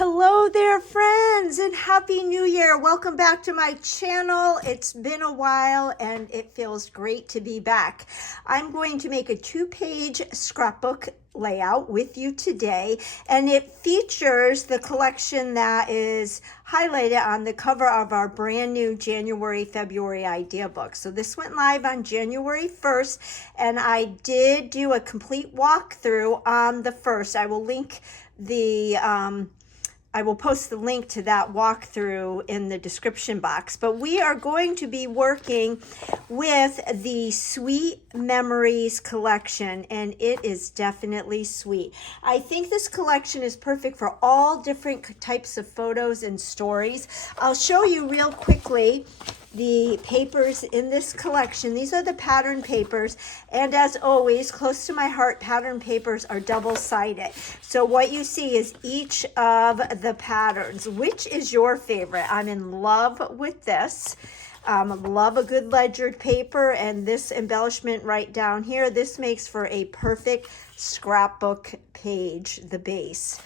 Hello there, friends, and Happy New Year. Welcome back to my channel. It's been a while and it feels great to be back. I'm going to make a 2-page scrapbook layout with you today, and it features the collection that is highlighted on the cover of our brand new January-February idea book. So this went live on January 1st, and I did do a complete walkthrough on the 1st. I will post the link to that walkthrough in the description box. But we are going to be working with the Sweet Memories collection, and it is definitely sweet. I think this collection is perfect for all different types of photos and stories. I'll show you real quickly the papers in this collection. These are the pattern papers, and as always, close to my heart, pattern papers are double-sided. So what you see is each of the patterns. Which is your favorite? I'm in love with this. Love a good ledgered paper, and this embellishment right down here, this makes for a perfect scrapbook page, the base.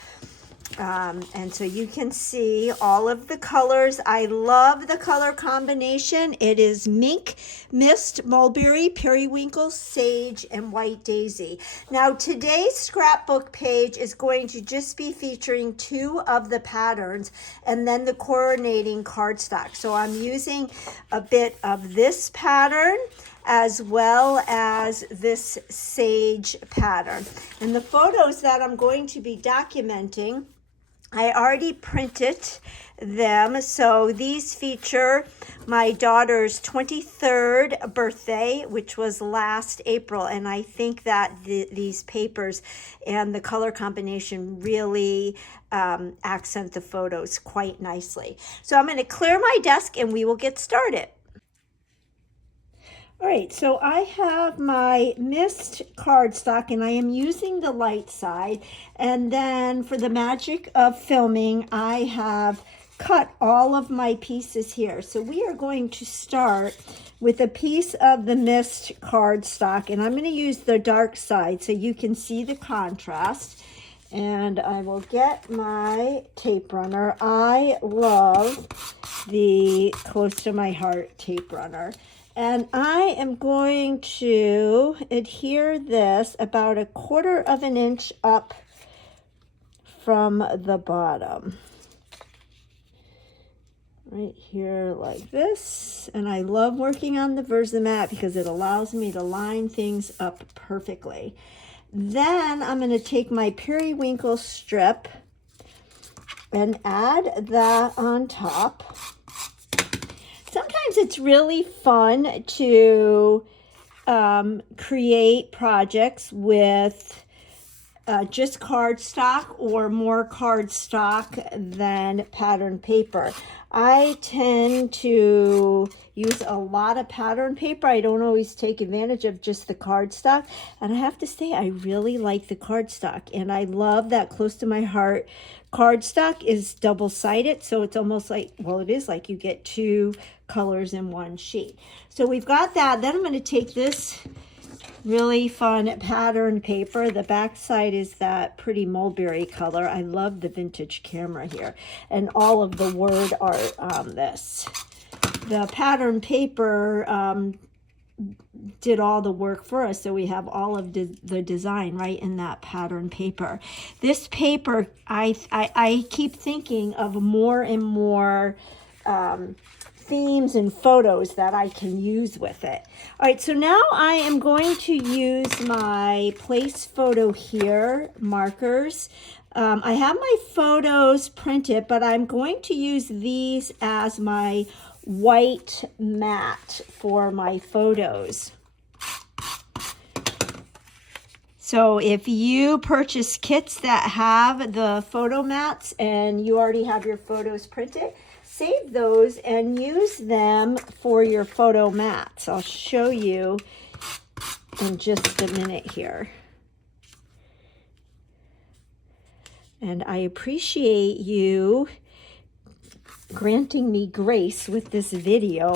And so you can see all of the colors. I love the color combination. It is Mink, Mist, Mulberry, Periwinkle, Sage, and White Daisy. Now today's scrapbook page is going to just be featuring 2 of the patterns and then the coordinating cardstock. So I'm using a bit of this pattern as well as this Sage pattern. And the photos that I'm going to be documenting, I already printed them. So these feature my daughter's 23rd birthday, which was last April. And I think that these papers and the color combination really accent the photos quite nicely. So I'm going to clear my desk and we will get started. All right, so I have my mist cardstock, and I am using the light side. And then for the magic of filming, I have cut all of my pieces here. So we are going to start with a piece of the mist cardstock, and I'm going to use the dark side so you can see the contrast. And I will get my tape runner. I love the Close to My Heart tape runner. And I am going to adhere this about 1/4 of an inch up from the bottom. Right here like this. And I love working on the Versamat because it allows me to line things up perfectly. Then I'm going to take my periwinkle strip and add that on top. Sometimes it's really fun to create projects with just cardstock or more cardstock than pattern paper. I tend to use a lot of pattern paper. I don't always take advantage of just the cardstock. And I have to say, I really like the cardstock. And I love that Close to My Heart cardstock is double-sided. So it's almost like, well, it is like you get 2 colors in one sheet. So we've got that. Then I'm going to take this really fun pattern paper. The back side is that pretty mulberry color. I love the vintage camera here and all of the word art on this. The pattern paper did all the work for us, so we have all of the design right in that pattern paper. This paper, I keep thinking of more and more themes and photos that I can use with it. All right, so now I am going to use my place photo here markers. I have my photos printed, but I'm going to use these as my white mat for my photos. So if you purchase kits that have the photo mats and you already have your photos printed, save those and use them for your photo mats. I'll show you in just a minute here. And I appreciate you granting me grace with this video.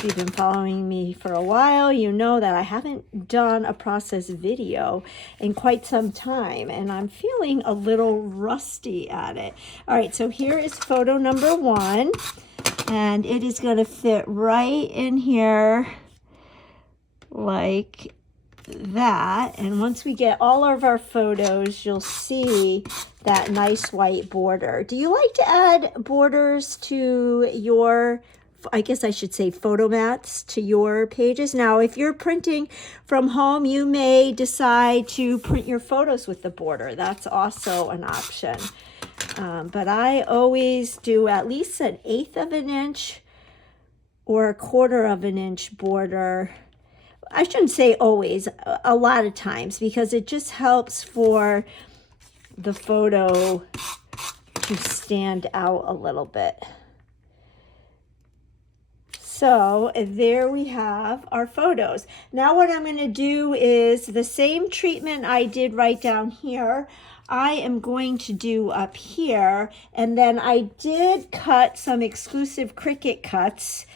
If you've been following me for a while, you know that I haven't done a process video in quite some time, and I'm feeling a little rusty at it. All right, so here is photo number 1, and it is going to fit right in here like that. And once we get all of our photos, you'll see that nice white border. Do you like to add borders to your, I guess I should say, photo mats to your pages? Now, if you're printing from home, you may decide to print your photos with the border. That's also an option. But I always do at least 1/8 of an inch or 1/4 of an inch border. I shouldn't say always, a lot of times, because it just helps for the photo to stand out a little bit. So there we have our photos. Now what I'm going to do is the same treatment I did right down here, I am going to do up here. And then I did cut some exclusive Cricut cuts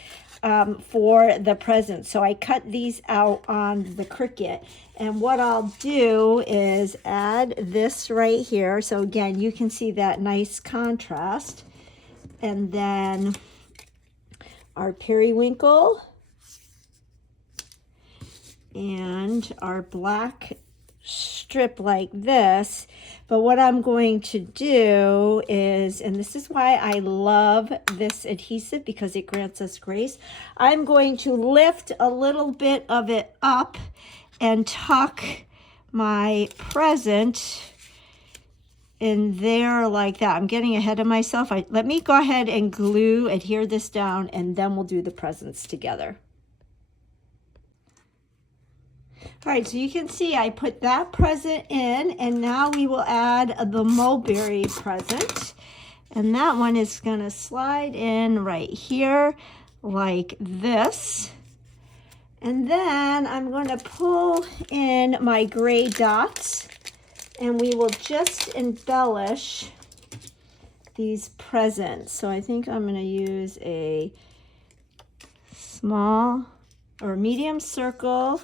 for the present. So I cut these out on the Cricut. And what I'll do is add this right here. So again, you can see that nice contrast. And then our periwinkle and our black strip like this. But what I'm going to do is, and this is why I love this adhesive, because it grants us grace, I'm going to lift a little bit of it up and tuck my present in there like that. I'm getting ahead of myself. Let me go ahead and adhere this down, and then we'll do the presents together. All right, so you can see I put that present in, and now we will add the mulberry present. And that one is going to slide in right here like this. And then I'm going to pull in my gray dots, and we will just embellish these presents. So I think I'm going to use a small or medium circle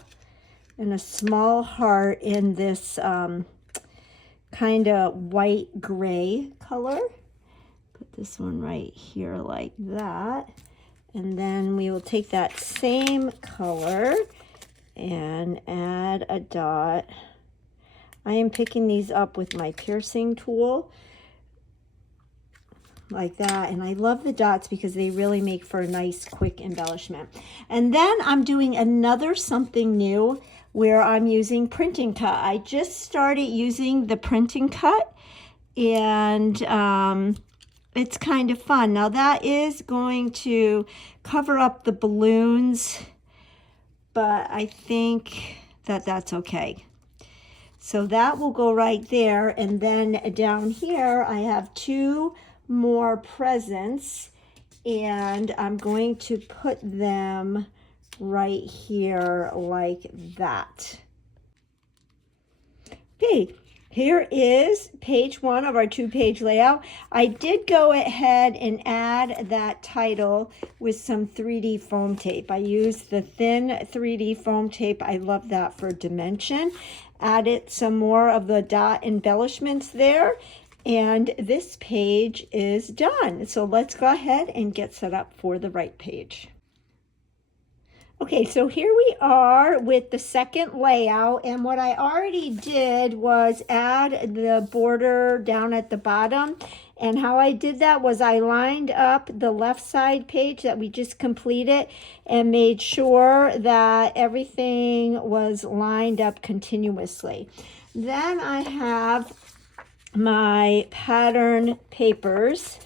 and a small heart in this kind of white gray color. Put this one right here like that. And then we will take that same color and add a dot. I am picking these up with my piercing tool like that, and I love the dots because they really make for a nice quick embellishment. And then I'm doing another something new where I'm using printing cut. I just started using the printing cut, and it's kind of fun. Now that is going to cover up the balloons, but I think that that's okay. So that will go right there. And then down here, I have 2 more presents, and I'm going to put them right here like that. Okay, here is page 1 of our 2-page layout. I did go ahead and add that title with some 3D foam tape. I used the thin 3D foam tape. I love that for dimension. Added some more of the dot embellishments there, and this page is done. So let's go ahead and get set up for the right page. Okay, so here we are with the second layout, and what I already did was add the border down at the bottom. And how I did that was I lined up the left side page that we just completed and made sure that everything was lined up continuously. Then I have my pattern papers,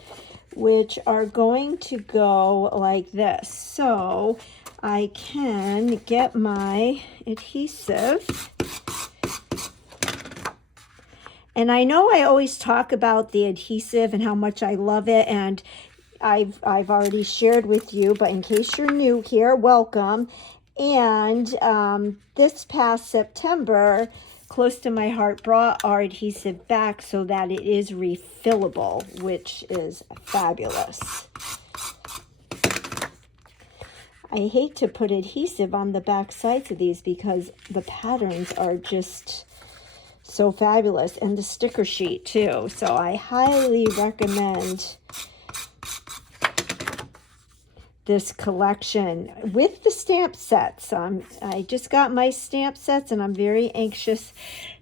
which are going to go like this. So I can get my adhesive. And I know I always talk about the adhesive and how much I love it, and I've already shared with you, but in case you're new here, welcome. And this past September, Close to My Heart brought our adhesive back so that it is refillable, which is fabulous. I hate to put adhesive on the back sides of these because the patterns are just so fabulous, and the sticker sheet too. So I highly recommend this collection with the stamp sets. I just got my stamp sets and I'm very anxious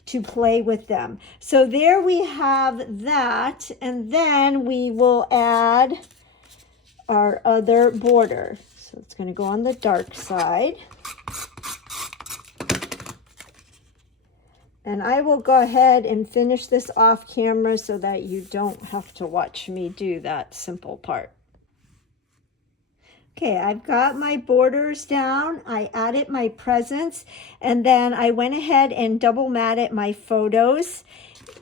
to play with them. So there we have that, and then we will add our other border. So it's going to go on the dark side. And I will go ahead and finish this off camera so that you don't have to watch me do that simple part. Okay, I've got my borders down. I added my presents, and then I went ahead and double matted my photos,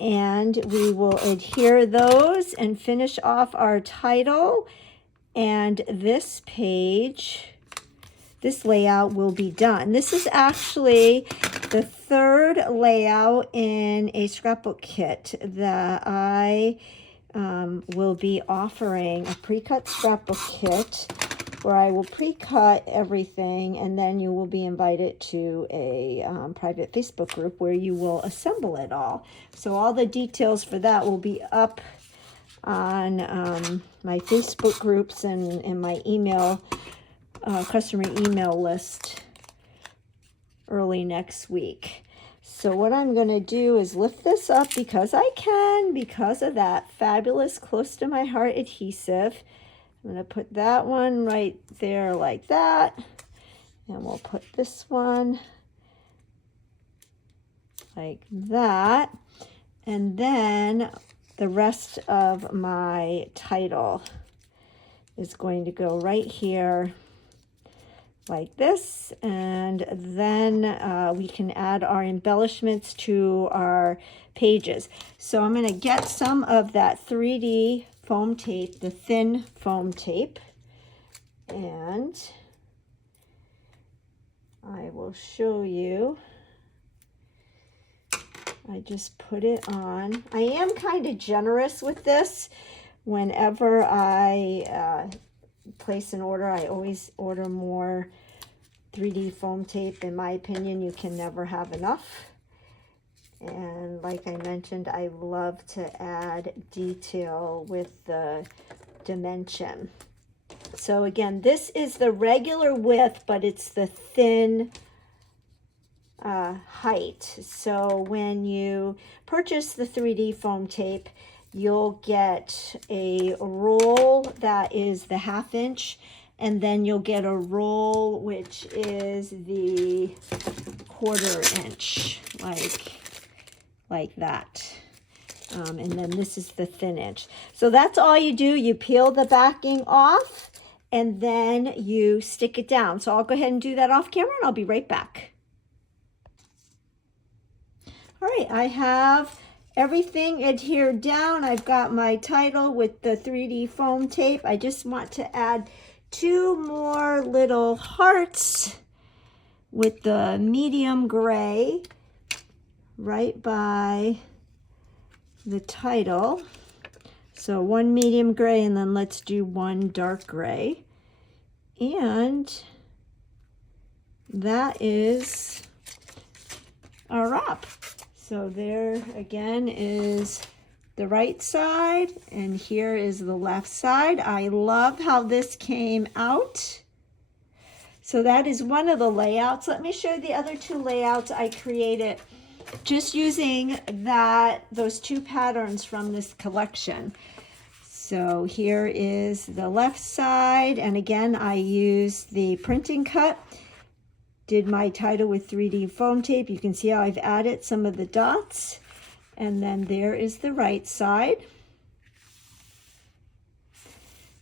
and we will adhere those and finish off our title. And this page, this layout will be done. This is actually the third layout in a scrapbook kit that I will be offering, a pre-cut scrapbook kit where I will pre-cut everything, and then you will be invited to a private Facebook group where you will assemble it all. So all the details for that will be up on my Facebook groups and in my email, customer email list early next week. So what I'm going to do is lift this up because I can, because of that fabulous close to my heart adhesive. I'm going to put that one right there like that, and we'll put this one like that, and then the rest of my title is going to go right here like this, and then we can add our embellishments to our pages. So I'm going to get some of that 3D foam tape, the thin foam tape, and I will show you. I just put it on. I am kind of generous with this. Whenever I place an order, I always order more 3D foam tape. In my opinion, you can never have enough. And like I mentioned, I love to add detail with the dimension. So again, this is the regular width, but it's the thin height. So when you purchase the 3D foam tape, you'll get a roll that is the 1/2 inch, and then you'll get a roll which is the 1/4 inch, like that. And then this is the thin inch. So that's all you do. You peel the backing off and then you stick it down. So I'll go ahead and do that off camera and I'll be right back. All right, I have everything adhered down. I've got my title with the 3D foam tape. I just want to add 2 more little hearts with the medium gray right by the title. So 1 medium gray, and then let's do 1 dark gray. And that is our wrap. So there again is the right side, and here is the left side. I love how this came out. So that is one of the layouts. Let me show you the other 2 layouts I created just using those 2 patterns from this collection. So here is the left side, and again I used the printing cut. Did my title with 3D foam tape. You can see how I've added some of the dots. And then there is the right side.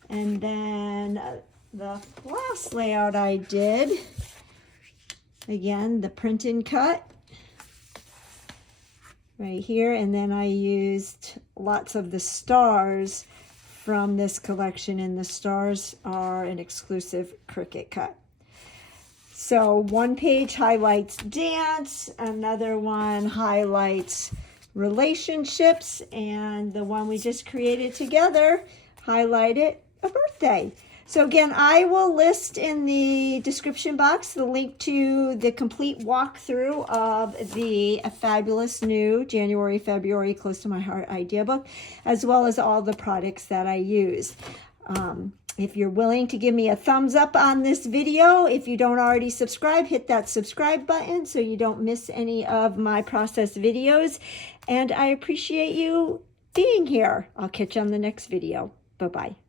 And then the last layout I did, again, the print and cut right here. And then I used lots of the stars from this collection, and the stars are an exclusive Cricut cut. So one page highlights dance, another one highlights relationships, and the one we just created together highlighted a birthday. So again, I will list in the description box the link to the complete walkthrough of the fabulous new January, February Close to My Heart idea book, as well as all the products that I use. If you're willing to give me a thumbs up on this video, if you don't already subscribe, hit that subscribe button so you don't miss any of my process videos. And I appreciate you being here. I'll catch you on the next video. Bye-bye.